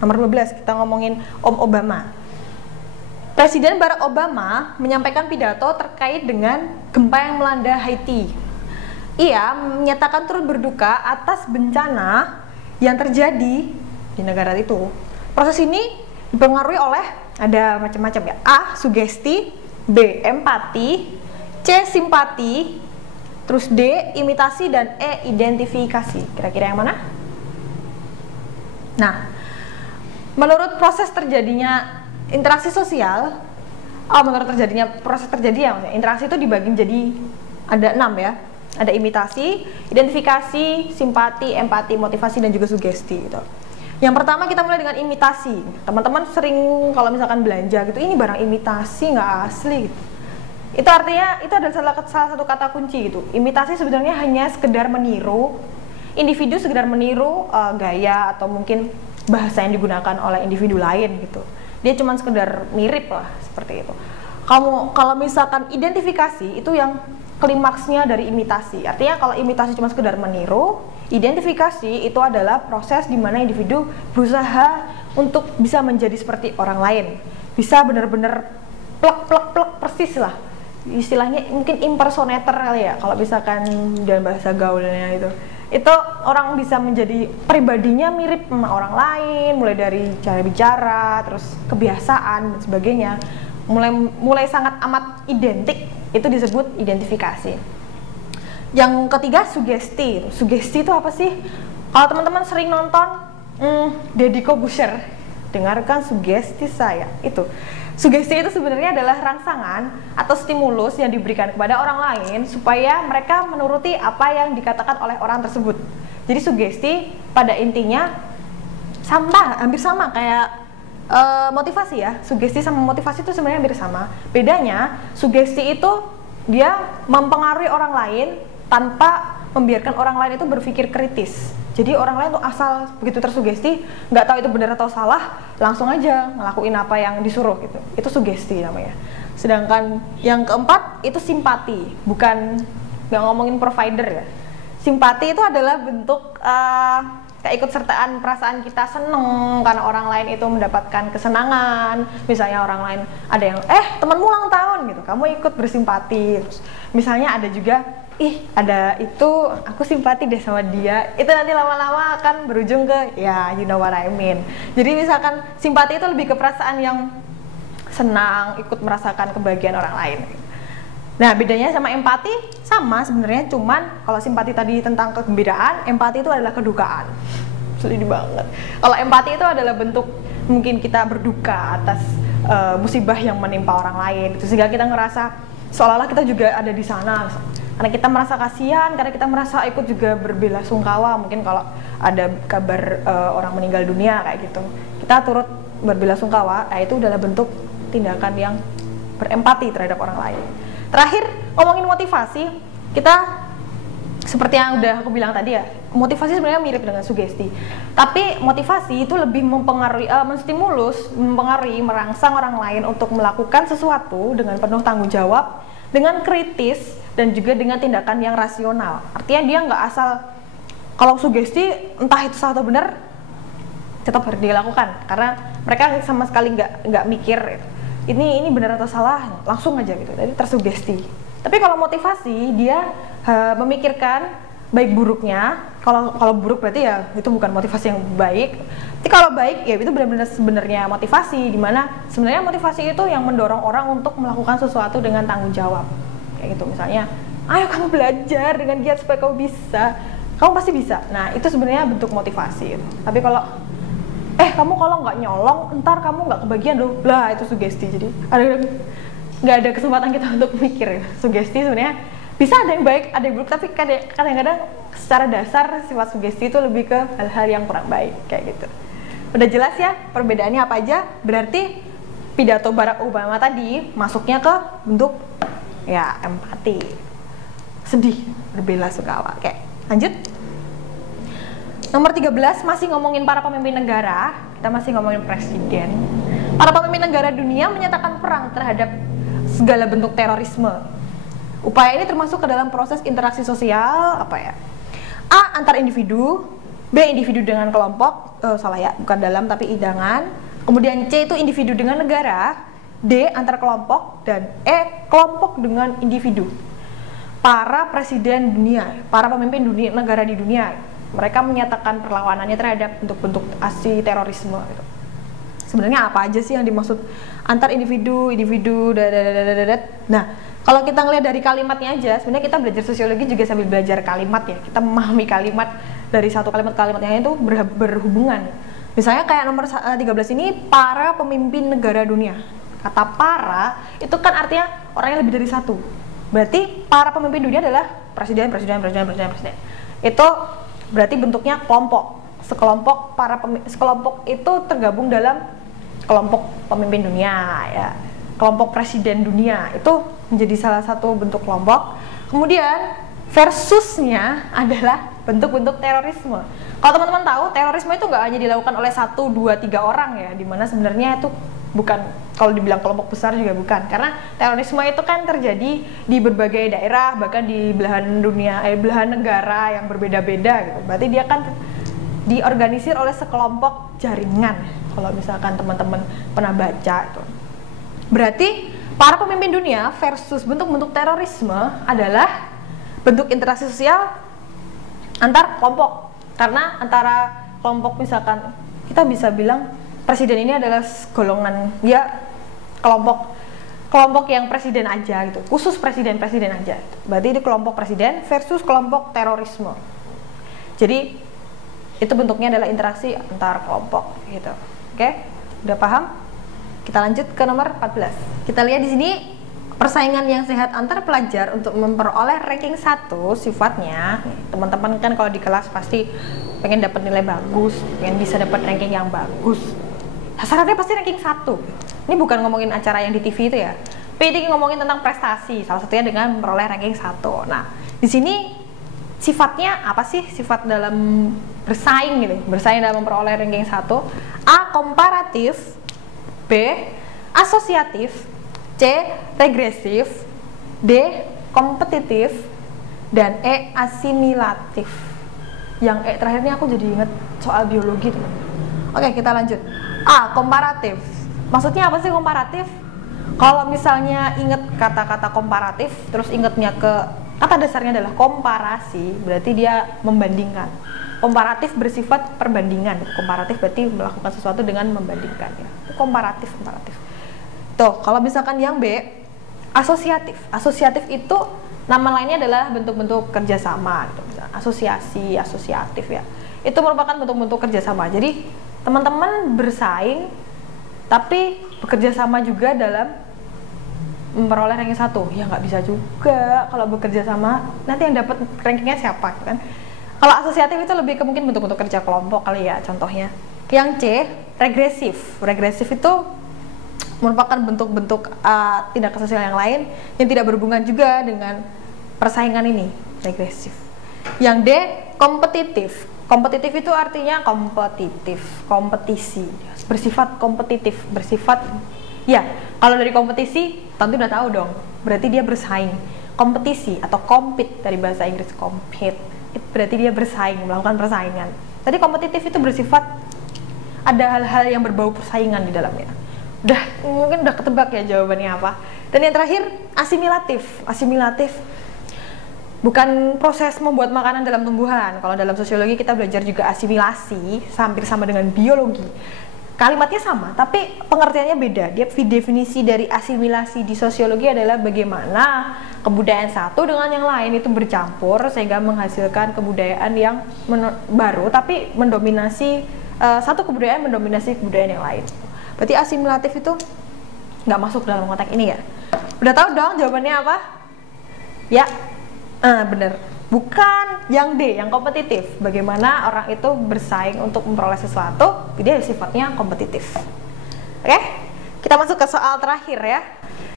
Nomor 12 kita ngomongin Om Obama. Presiden Barack Obama menyampaikan pidato terkait dengan gempa yang melanda Haiti. Ia menyatakan turut berduka atas bencana yang terjadi di negara itu. Proses ini dipengaruhi oleh ada macam-macam ya. A. Sugesti, B. Empati, C. Simpati, terus D. Imitasi, dan E. Identifikasi. Kira-kira yang mana? Nah, menurut proses terjadinya interaksi sosial, proses terjadinya interaksi itu dibagi menjadi ada 6 ya. Ada imitasi, identifikasi, simpati, empati, motivasi, dan juga sugesti gitu. Yang pertama kita mulai dengan imitasi. Teman-teman sering kalau misalkan belanja gitu, ini barang imitasi nggak asli gitu. Itu artinya itu adalah salah satu kata kunci gitu. Imitasi sebenarnya hanya sekedar meniru individu, sekedar meniru gaya atau mungkin bahasa yang digunakan oleh individu lain gitu. Dia cuma sekedar mirip lah seperti itu. Kalau misalkan identifikasi itu yang klimaksnya dari imitasi. Artinya kalau imitasi cuma sekedar meniru, identifikasi itu adalah proses di mana individu berusaha untuk bisa menjadi seperti orang lain. Bisa benar-benar plek persis lah. Istilahnya mungkin impersonator kali ya kalau misalkan dalam bahasa gaulnya itu. Itu orang bisa menjadi pribadinya mirip sama orang lain, mulai dari cara bicara, terus kebiasaan dan sebagainya. Mulai sangat amat identik, itu disebut identifikasi. Yang ketiga sugesti. Sugesti itu apa sih? Kalau teman-teman sering nonton Deddy Corbuzier, dengarkan sugesti saya. Itu sugesti itu sebenarnya adalah rangsangan atau stimulus yang diberikan kepada orang lain supaya mereka menuruti apa yang dikatakan oleh orang tersebut. Jadi sugesti pada intinya hampir sama kayak motivasi ya. Sugesti sama motivasi itu sebenarnya hampir sama. Bedanya sugesti itu dia mempengaruhi orang lain tanpa membiarkan orang lain itu berpikir kritis. Jadi orang lain tuh asal begitu tersugesti, nggak tahu itu benar atau salah, langsung aja ngelakuin apa yang disuruh gitu. Itu sugesti namanya. Sedangkan yang keempat itu simpati, bukan nggak ngomongin provider ya. Simpati itu adalah bentuk keikutsertaan perasaan kita seneng karena orang lain itu mendapatkan kesenangan. Misalnya orang lain ada yang temanmu ulang tahun gitu, kamu ikut bersimpati. Terus misalnya ada juga ada itu aku simpati deh sama dia, itu nanti lama-lama akan berujung ke ya you know what I mean. Jadi misalkan simpati itu lebih ke perasaan yang senang, ikut merasakan kebahagiaan orang lain. Nah bedanya sama empati sama sebenarnya, cuman kalau simpati tadi tentang kegembiraan, empati itu adalah kedukaan. Sedih banget. Kalau empati itu adalah bentuk mungkin kita berduka atas musibah yang menimpa orang lain, sehingga kita ngerasa seolah-olah kita juga ada di sana. Karena kita merasa kasihan, karena kita merasa ikut juga berbelasungkawa. Mungkin kalau ada kabar orang meninggal dunia kayak gitu, kita turut berbelasungkawa. Itu adalah bentuk tindakan yang berempati terhadap orang lain. Terakhir, ngomongin motivasi, kita seperti yang udah aku bilang tadi ya, motivasi sebenarnya mirip dengan sugesti. Tapi motivasi itu lebih mempengaruhi, menstimulus, mempengaruhi, merangsang orang lain untuk melakukan sesuatu dengan penuh tanggung jawab, dengan kritis, dan juga dengan tindakan yang rasional. Artinya dia nggak asal, kalau sugesti entah itu salah atau benar, tetap harus dilakukan. Karena mereka sama sekali nggak mikir ini benar atau salah, langsung aja gitu. Jadi tersugesti. Tapi kalau motivasi dia memikirkan baik buruknya. Kalau buruk berarti ya itu bukan motivasi yang baik. Tapi kalau baik ya itu benar-benar sebenarnya motivasi, dimana sebenarnya motivasi itu yang mendorong orang untuk melakukan sesuatu dengan tanggung jawab. Kayak gitu, misalnya ayo kamu belajar dengan giat supaya kamu bisa, kamu pasti bisa. Nah itu sebenarnya bentuk motivasi. Tapi kalau kamu kalau nggak nyolong ntar kamu nggak kebagian loh, lah itu sugesti. Jadi nggak ada kesempatan kita untuk mikir. Sugesti sebenarnya bisa ada yang baik, ada yang buruk, tapi kadang-kadang secara dasar sifat sugesti itu lebih ke hal-hal yang kurang baik kayak gitu. Udah jelas ya perbedaannya apa aja? Berarti pidato Barack Obama tadi masuknya ke bentuk ya empati, sedih, berbelasungkawa. Oke, lanjut. Nomor 13 masih ngomongin para pemimpin negara, kita masih ngomongin presiden. Para pemimpin negara dunia menyatakan perang terhadap segala bentuk terorisme. Upaya ini termasuk ke dalam proses interaksi sosial A. Antar individu, B individu dengan kelompok, salah ya, bukan dalam tapi idangan. Kemudian C itu individu dengan negara, D antar kelompok, dan E kelompok dengan individu. Para presiden dunia, para pemimpin dunia, negara di dunia, mereka menyatakan perlawanannya terhadap bentuk-bentuk aksi terorisme. Gitu. Sebenarnya apa aja sih yang dimaksud antar individu, Nah, kalau kita ngelihat dari kalimatnya aja, sebenarnya kita belajar sosiologi juga sambil belajar kalimat ya. Kita memahami kalimat dari satu kalimat-kalimat yang itu berhubungan. Misalnya kayak nomor 13 ini, para pemimpin negara dunia. Kata para itu kan artinya orang yang lebih dari satu. Berarti para pemimpin dunia adalah presiden. Itu berarti bentuknya kelompok. Sekelompok itu tergabung dalam kelompok pemimpin dunia ya. Kelompok presiden dunia itu menjadi salah satu bentuk kelompok. Kemudian versusnya adalah bentuk-bentuk terorisme. Kalau teman-teman tahu, terorisme itu nggak hanya dilakukan oleh 1, 2, 3 orang ya, dimana sebenarnya itu bukan, kalau dibilang kelompok besar juga bukan, karena terorisme itu kan terjadi di berbagai daerah, bahkan di belahan dunia, belahan negara yang berbeda-beda gitu. Berarti dia kan diorganisir oleh sekelompok jaringan. Kalau misalkan teman-teman pernah baca itu, berarti para pemimpin dunia versus bentuk-bentuk terorisme adalah bentuk interaksi sosial antar kelompok. Karena antara kelompok, misalkan kita bisa bilang presiden ini adalah golongan ya kelompok yang presiden aja gitu, khusus presiden aja. Berarti itu kelompok presiden versus kelompok terorisme. Jadi itu bentuknya adalah interaksi antar kelompok gitu. Oke, udah paham? Kita lanjut ke nomor 14. Kita lihat di sini persaingan yang sehat antar pelajar untuk memperoleh ranking 1 sifatnya. Teman-teman kan kalau di kelas pasti pengen dapat nilai bagus, pengen bisa dapat ranking yang bagus. Syaratnya pasti ranking 1. Ini bukan ngomongin acara yang di TV itu ya. Ini ngomongin tentang prestasi, salah satunya dengan memperoleh ranking 1. Nah, di sini sifatnya apa sih? Sifat dalam bersaing gitu. Bersaing dalam memperoleh ranking 1. A. Komparatif, B. Asosiatif, C. Regresif, D. Kompetitif, dan E. Asimilatif. Yang E terakhir ini aku jadi inget soal biologi teman. Oke, kita lanjut. A. Komparatif. Maksudnya apa sih komparatif? Kalau misalnya inget kata-kata komparatif, terus ingetnya ke kata dasarnya adalah komparasi, berarti dia membandingkan. Komparatif bersifat perbandingan. Komparatif berarti melakukan sesuatu dengan membandingkan ya. Komparatif. Tuh, kalau misalkan yang B, asosiatif. Asosiatif itu nama lainnya adalah bentuk-bentuk kerjasama gitu. Asosiasi, asosiatif ya. Itu merupakan bentuk-bentuk kerjasama. Jadi teman-teman bersaing tapi bekerja sama juga dalam memperoleh ranking 1. Ya nggak bisa juga kalau bekerja sama, nanti yang dapat rankingnya siapa kan. Kalau asosiatif itu lebih ke mungkin bentuk-bentuk kerja kelompok kali ya contohnya. Yang C, regresif. Regresif itu merupakan bentuk-bentuk tindakan sosial yang lain yang tidak berhubungan juga dengan persaingan ini, regresif. Yang D, kompetitif. Kompetitif itu artinya kompetisi, bersifat kompetitif, bersifat ya, kalau dari kompetisi tentu udah tahu dong, berarti dia bersaing. Kompetisi atau compete dari bahasa Inggris, compete, berarti dia bersaing, melakukan persaingan. Tadi kompetitif itu bersifat ada hal-hal yang berbau persaingan di dalamnya. Mungkin udah ketebak ya jawabannya apa. Dan yang terakhir, asimilatif. Asimilatif bukan proses membuat makanan dalam tumbuhan. Kalau dalam sosiologi kita belajar juga asimilasi, hampir sama dengan biologi. Kalimatnya sama, tapi pengertiannya beda. Dia definisi dari asimilasi di sosiologi adalah bagaimana kebudayaan satu dengan yang lain itu bercampur sehingga menghasilkan kebudayaan yang baru, tapi mendominasi satu kebudayaan mendominasi kebudayaan yang lain. Berarti asimilatif itu nggak masuk dalam konteks ini ya. Udah tahu dong jawabannya apa? Ya. Bener, bukan yang D, yang kompetitif. Bagaimana orang itu bersaing untuk memperoleh sesuatu, dia sifatnya kompetitif. Oke, kita masuk ke soal terakhir ya.